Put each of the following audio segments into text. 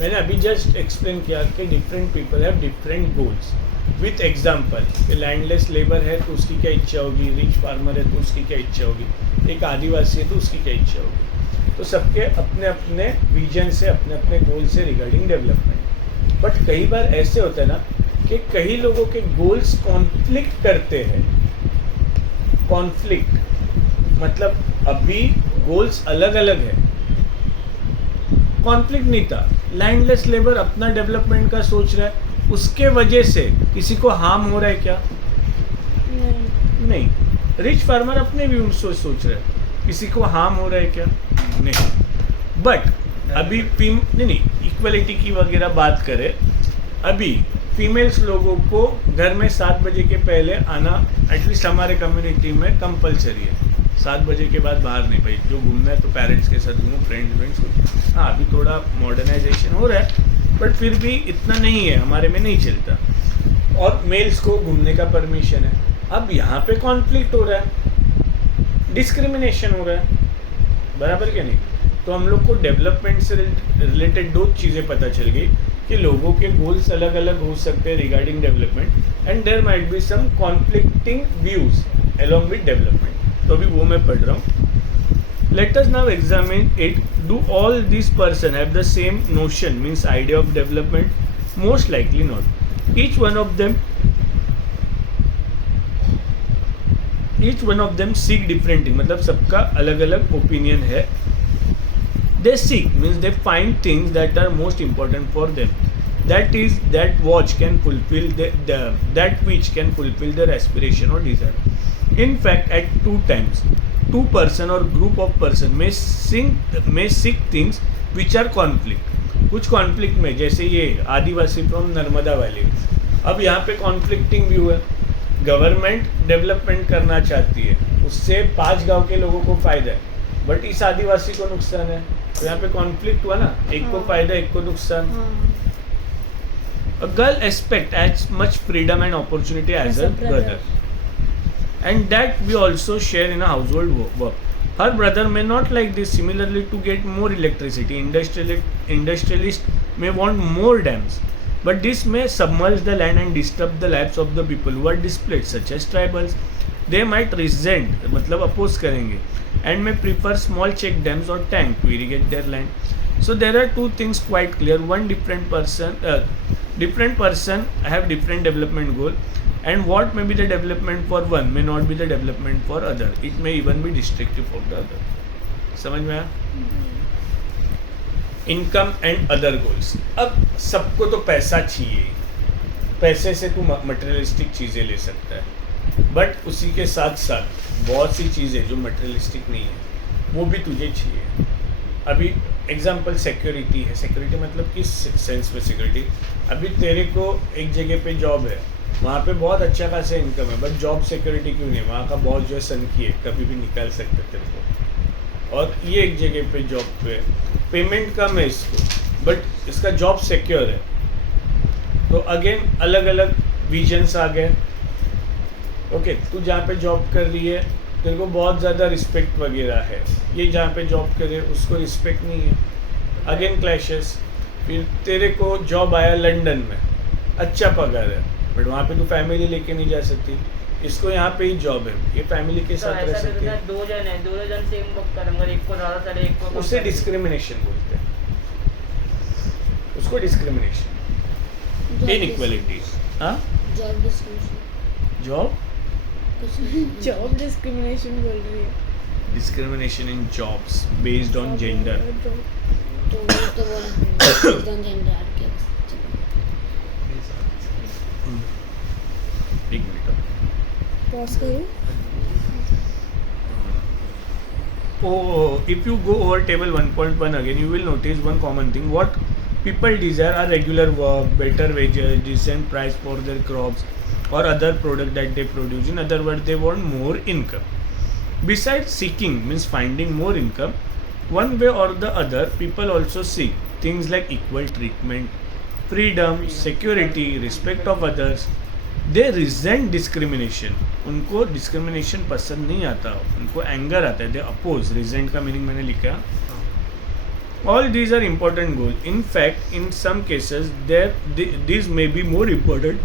मैंने अभी just explain किया कि different people have different goals with example. Landless labour है तो उसकी क्या इच्छा होगी, रिच फार्मर है तो उसकी क्या इच्छा होगी, एक आदिवासी है तो उसकी क्या इच्छा होगी। तो सबके अपने अपने विजन से, अपने अपने गोल से रिगार्डिंग डेवलपमेंट। बट कई बार ऐसे होता है ना कि कई लोगों के गोल्स कॉन्फ्लिक्ट करते हैं। कॉन्फ्लिक्ट मतलब अभी गोल्स अलग अलग है, कॉन्फ्लिक्ट नहीं था। लैंडलेस लेबर अपना डेवलपमेंट का सोच रहा है, उसके वजह से किसी को हार्म हो रहा है क्या? नहीं। रिच फार्मर अपने भी सोच रहा है, किसी को हार्म हो रहा है क्या? नहीं। बट अभी नहीं इक्वलिटी की वगैरह बात करें, अभी फीमेल्स लोगों को घर में 7 बजे के पहले आना एटलीस्ट हमारे कम्युनिटी में कंपलसरी है। 7 बजे के बाद बाहर नहीं, भाई जो घूमना है तो पेरेंट्स के साथ घूमो, फ्रेंड्स को। हाँ, अभी थोड़ा मॉडर्नाइजेशन हो रहा है बट फिर भी इतना नहीं है, हमारे में नहीं चलता। और मेल्स को घूमने का परमिशन है। अब यहाँ पे कॉन्फ्लिक्ट हो रहा है, डिस्क्रिमिनेशन हो रहा है, बराबर क्या नहीं? तो हम लोग को डेवलपमेंट से रिलेटेड 2 चीज़ें पता चल गई कि लोगों के गोल्स अलग अलग हो सकते हैं regarding development, and there might be some conflicting views along with development. तो अभी वो मैं पढ़ रहा हूँ। Let us now examine it. Do all these person have the same notion, means idea of development? Most likely not. Each one of them seek different thing. मतलब सबका अलग अलग ओपिनियन है। They seek means they find things that are most important for them. That is that which can fulfill that which can fulfill their aspiration or desire. In fact, at 2 times, 2 person or group of person may seek things which are conflict. कुछ conflict में, जैसे ये आदिवासी from Narmada valley, अब यहाँ पे conflicting view है। Government development करना चाहती है, उससे 5 गांव के लोगों को फायदा है, बट इस आदिवासी को नुकसान है। तो यहाँ पे कॉन्फ्लिक्ट हुआ ना, एक को फायदा एक को नुकसान। A girl expect as much freedom and opportunity as her brother. And that we also share in a household work. Her brother may not like this. Similarly, to get more electricity, industrialists may want more dams, but this may submerge the land and disturb the lives of the people who are displaced, such as tribals. They might resent, मतलब oppose करेंगे, and may prefer small check dams or tank to irrigate their land. So there are 2 things quite clear. One, different person have different development goal. And what may be the development for one may not be the development for other. It may even be destructive for the other. समझ में आया? Income and other goals. अब सबको तो पैसा चाहिए, पैसे से तू मटेरियलिस्टिक चीज़ें ले सकता है, बट उसी के साथ साथ बहुत सी चीज़ें जो मटेरियलिस्टिक नहीं है वो भी तुझे चाहिए। अभी एग्जांपल सिक्योरिटी है। सिक्योरिटी मतलब किस सेंस में सिक्योरिटी? अभी तेरे को एक जगह पे जॉब है, वहाँ पे बहुत अच्छा खासा इनकम है, बट जॉब सिक्योरिटी क्यों नहीं है? वहाँ का बॉस जो है सनकी है, कभी भी निकाल सकते तेरे को। और ये एक जगह पे जॉब पे पेमेंट कम है इसको, बट इसका जॉब सिक्योर है। तो अगेन अलग अलग विजन्स आ गए। ओके, तू जहाँ पे जॉब कर रही है तेरे को बहुत ज़्यादा रिस्पेक्ट वगैरह है, ये जहाँ पे जॉब करे उसको रिस्पेक्ट नहीं है। Again clashes. फिर तेरे को जॉब आया लंदन में, अच्छा पगार है, बट वहाँ पे तो फैमिली लेके नहीं जा सकती। इसको यहाँ पे ही जॉब है, ये फैमिली के साथ रह सकती है। 2 जन है, 2 जन सेम वर्क करेंगे, एक को ज़्यादा करे एक को। उससे डिस्क्रिमिनेशन बोलते हैं, उसको डिस्क्रिमिनेशन, इनइक्वालिटी। हाँ, जॉब डिस्क्रिमिनेशन। जॉब डिस्क्रिमिनेशन बोल रही है। Discrimination in jobs based on gender. तो वो तो बोला जेंडर ऐड किया। एक मिनट पॉज करो। Oh, if you go over table 1.1 again, you will notice one common thing. What people desire are regular work, better wages, decent price for their crops or other product that they produce. In other words, they want more income. Besides seeking means finding more income, one way or the other, people also seek things like equal treatment, freedom, security, respect of others. They resent discrimination. उनको discrimination पसंद नहीं आता, उनको anger आता है। They oppose. Resent का meaning मैंने लिखा, All these are important goals. In fact, in some cases, these may be more important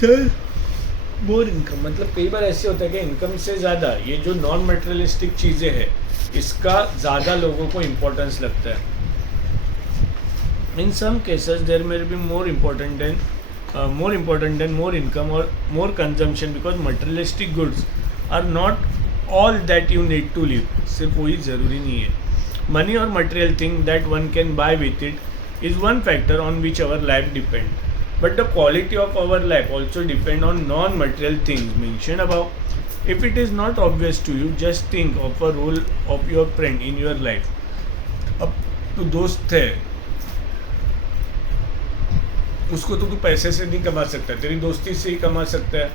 than more income. मतलब कई बार ऐसे होता है कि इनकम से ज़्यादा ये जो नॉन मटेरियलिस्टिक चीज़ें हैं इसका ज़्यादा लोगों को इम्पोर्टेंस लगता है. In some cases, there may be more important than more income or more consumption, because materialistic goods are not all that you need to live. सिर्फ वही ज़रूरी नहीं है. Money or material thing that one can buy with it is one factor on which our life depends. But the quality of our life also depends on non-material things mentioned above. If it is not obvious to you, just think of a role of your friend in your life. अब तू दोस्त है, उसको तो तू पैसे से नहीं कमा सकता, तेरी दोस्ती से ही कमा सकता है.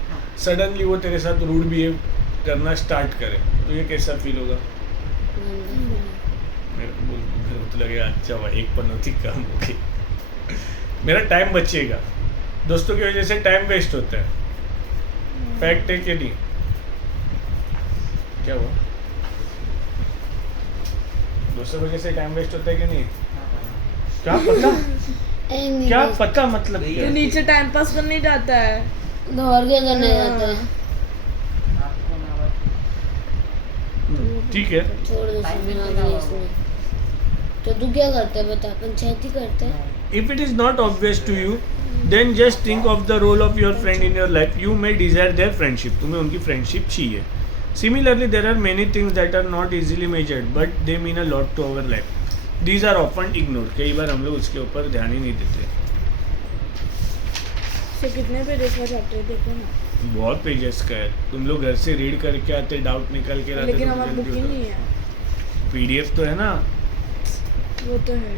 सडनली वो तेरे साथ रूड बिहेव करना स्टार्ट करे तो ये कैसा फील होगा? मेरे को तो लगेगा अच्छा हुआ एक पनौती कम हो गई, मेरा टाइम बचेगा. दोस्तों की वजह से टाइम वेस्ट होता है. फैक्ट है कि नहीं? क्या हुआ? दोस्तों की वजह से टाइम वेस्ट होता है कि नहीं? क्या पता? क्या पता मतलब क्या? तो नीचे टाइम पास करने जाता है तो और क्या करने जाता है? ठीक है. छोड़ दो इसमें. तो तू क्या करता है बता? पंचायती करता है. If it is not obvious to you, then just think of the role of your friend in your life. You may desire their friendship. तुम्हें उनकी friendship चाहिए. Similarly, there are many things that are not easily measured, but they mean a lot to our life. These are often ignored. कई बार हम लोग उसके ऊपर ध्यान ही नहीं देते. तो कितने पेजेस का चैप्टर देखो ना. बहुत पेजेस का है. तुम लोग घर से रीड करके आते, डाउट निकल के लाते. लेकिन हमारी बुक ही नहीं है. PDF तो है ना. वो तो है.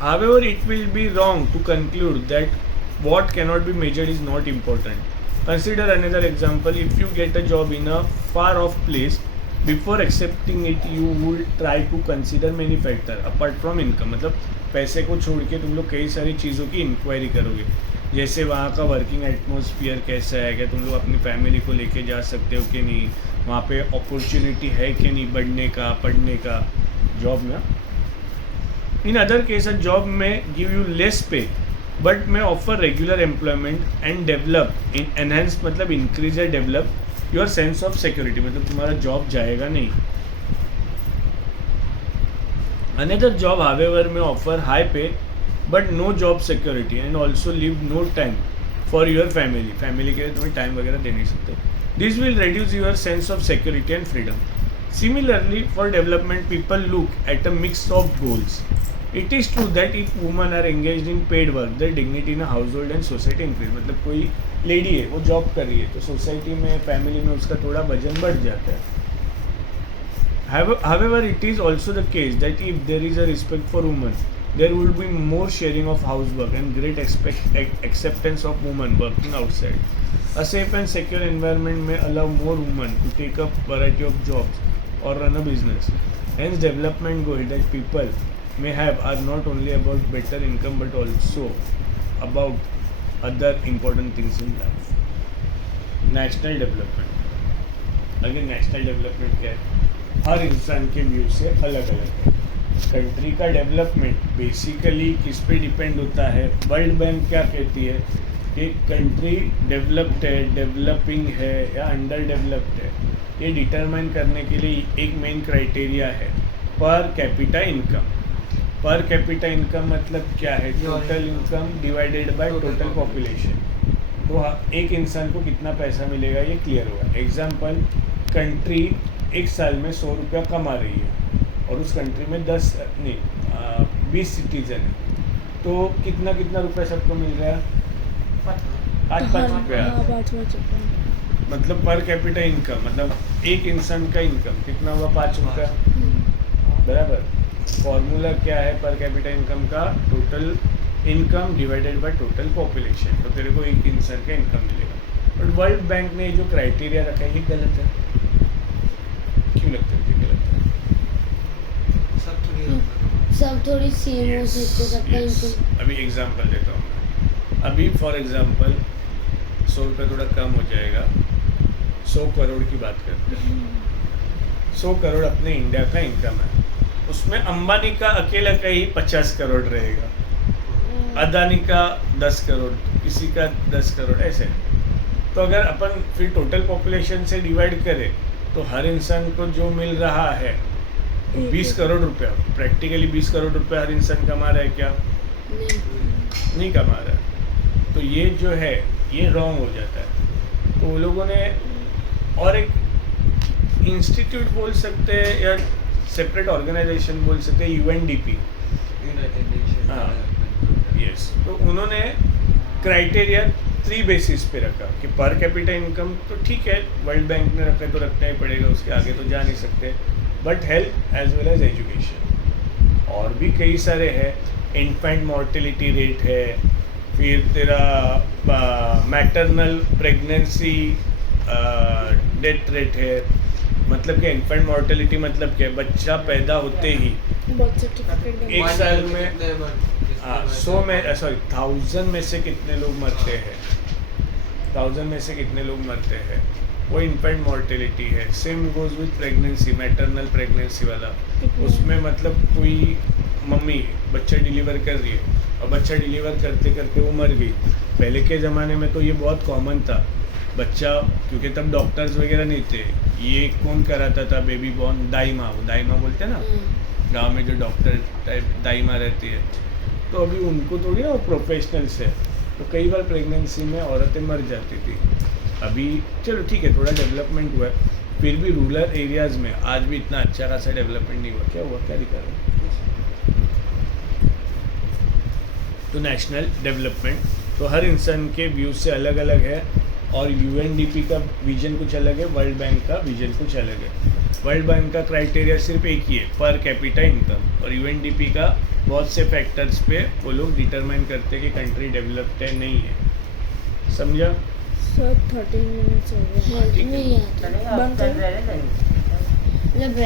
However, it will be wrong to conclude that what cannot be measured is not important. Consider another example. If you get a job in a far-off place, before accepting it, you will try to consider many factors apart from income. मतलब पैसे को छोड़ के तुम लोग कई सारी चीज़ों की इंक्वायरी करोगे. जैसे वहाँ का वर्किंग एटमॉस्फेयर कैसा है, क्या तुम लोग अपनी फैमिली को लेके जा सकते हो कि नहीं, वहाँ पे अपॉर्चुनिटी है कि नहीं बढ़ने का, पढ़ने का, जॉब में. In other cases, job may give you less pay, but may offer regular employment and develop enhance मतलब increase या develop your sense of security. मतलब तुम्हारा जॉब जाएगा नहीं. Another job, however, may offer high pay, but no job security and also leave no time for your family. Family के लिए तुम्हें time वगैरह दे नहीं सकते. This will reduce your sense of security and freedom. Similarly, for development, people look at a mix of goals. It is true that if women are engaged in paid work, their dignity in a household and society increase. मतलब कोई lady है, वो job कर रही है, तो society में, family में उसका थोड़ा वजन बढ़ जाता है. However, it is also the case that if there is a respect for women, there will be more sharing of housework and great acceptance of women working outside. A safe and secure environment may allow more women to take up variety of jobs or run a business. Hence, development goals that people may have are not only about better income but also about other important things in life. National development. अगर national development क्या है, हर इंसान के view से अलग अलग है. Country का डेवलपमेंट बेसिकली किस पे डिपेंड होता है? वर्ल्ड बैंक क्या कहती है कि कंट्री डेवलप्ड है, डेवलपिंग है या अंडर डेवलप्ड है. ये डिटरमाइन करने के लिए एक मेन क्राइटेरिया है per capita income. Per capita income मतलब क्या है? Total income divided by total population. तो एक इंसान को कितना पैसा मिलेगा ये क्लियर होगा. एग्जांपल, कंट्री एक साल में 100 रुपया कमा रही है और उस कंट्री में 20 सिटीजन है, तो कितना कितना रुपया सबको मिल रहा है? 5 रुपया. मतलब पर कैपिटा इनकम मतलब एक इंसान का इनकम कितना हुआ? 5 रुपया. बराबर. फॉर्मूला क्या है पर कैपिटा इनकम का? Total income divided by total population. तो तेरे को एक इंसान का इनकम मिलेगा. बट वर्ल्ड बैंक ने जो क्राइटेरिया रखा है ये गलत है. क्यों लगता है ये गलत है? सब थोड़ी सेम हो सकते सबका इनकम. अभी एग्जांपल देता हूँ मैं. अभी फॉर एग्जांपल 100 रुपये थोड़ा कम हो जाएगा, 100 करोड़ की बात करते हैं. 100 करोड़ अपने इंडिया का इनकम है, उसमें अंबानी का अकेला का ही 50 करोड़ रहेगा, अदानी का 10 करोड़, किसी का 10 करोड़, ऐसे। तो अगर अपन फिर टोटल पॉपुलेशन से डिवाइड करें तो हर इंसान को जो मिल रहा है 20 करोड़ रुपया, प्रैक्टिकली 20 करोड़ रुपया हर इंसान कमा रहा है क्या? नहीं कमा रहा है। तो ये जो है ये रॉन्ग हो जाता है। तो वो लोगों ने और एक इंस्टीट्यूट बोल सकते हैं या सेपरेट ऑर्गेनाइजेशन बोल सकते हैं, UNDP, हाँ, यस। तो उन्होंने क्राइटेरिया 3 बेसिस पे रखा कि पर कैपिटा इनकम तो ठीक है, वर्ल्ड बैंक ने रखा है तो रखना ही पड़ेगा, उसके आगे तो जा नहीं सकते, but health as well as education. और भी कई सारे हैं, इन्फेंट मॉर्टेलिटी रेट है, फिर तेरा मैटरनल प्रेगनेंसी डेथ रेट है। मतलब कि इन्फेंट मॉर्टेलिटी मतलब क्या है? बच्चा पैदा होते ही बर्थ सर्टिफिकेट एक साल में 100 में 1000 में से कितने लोग मरते हैं, 1000 में से कितने लोग मरते हैं, वो इन्फेंट मॉर्टेलिटी है। Same goes with pregnancy, maternal pregnancy वाला, उसमें मतलब कोई मम्मी बच्चा डिलीवर कर रही है और बच्चा डिलीवर करते करते वो मर गई। पहले के ज़माने में तो ये बहुत कॉमन था, बच्चा, क्योंकि तब डॉक्टर्स वगैरह नहीं थे, ये कौन कराता था बेबी बॉर्न? दाई माँ बोलते हैं ना गांव में, जो डॉक्टर टाइप दाई माँ रहती है। तो अभी उनको थोड़ी ना वो प्रोफेशनल्स है, तो कई बार प्रेगनेंसी में औरतें मर जाती थी। अभी चलो ठीक है, थोड़ा डेवलपमेंट हुआ है, फिर भी रूरल एरियाज़ में आज भी इतना अच्छा खासा डेवलपमेंट नहीं हुआ। क्या हुआ, क्या दिखा रहा है? तो नेशनल डेवलपमेंट तो हर इंसान के व्यूज से अलग अलग है, और UNDP का विजन कुछ अलग है, वर्ल्ड बैंक का विजन कुछ अलग है। वर्ल्ड बैंक का क्राइटेरिया सिर्फ एक ही है, पर कैपिटा इनकम, और UNDP का बहुत से फैक्टर्स पे वो लोग डिटरमाइन करते हैं कि कंट्री डेवलप्ड है नहीं है। समझा? सर 13 मिनट्स हो गए। हेल्थ में ही आता है, चलेगा, हाँ, आप चल रहे हैं। मतलब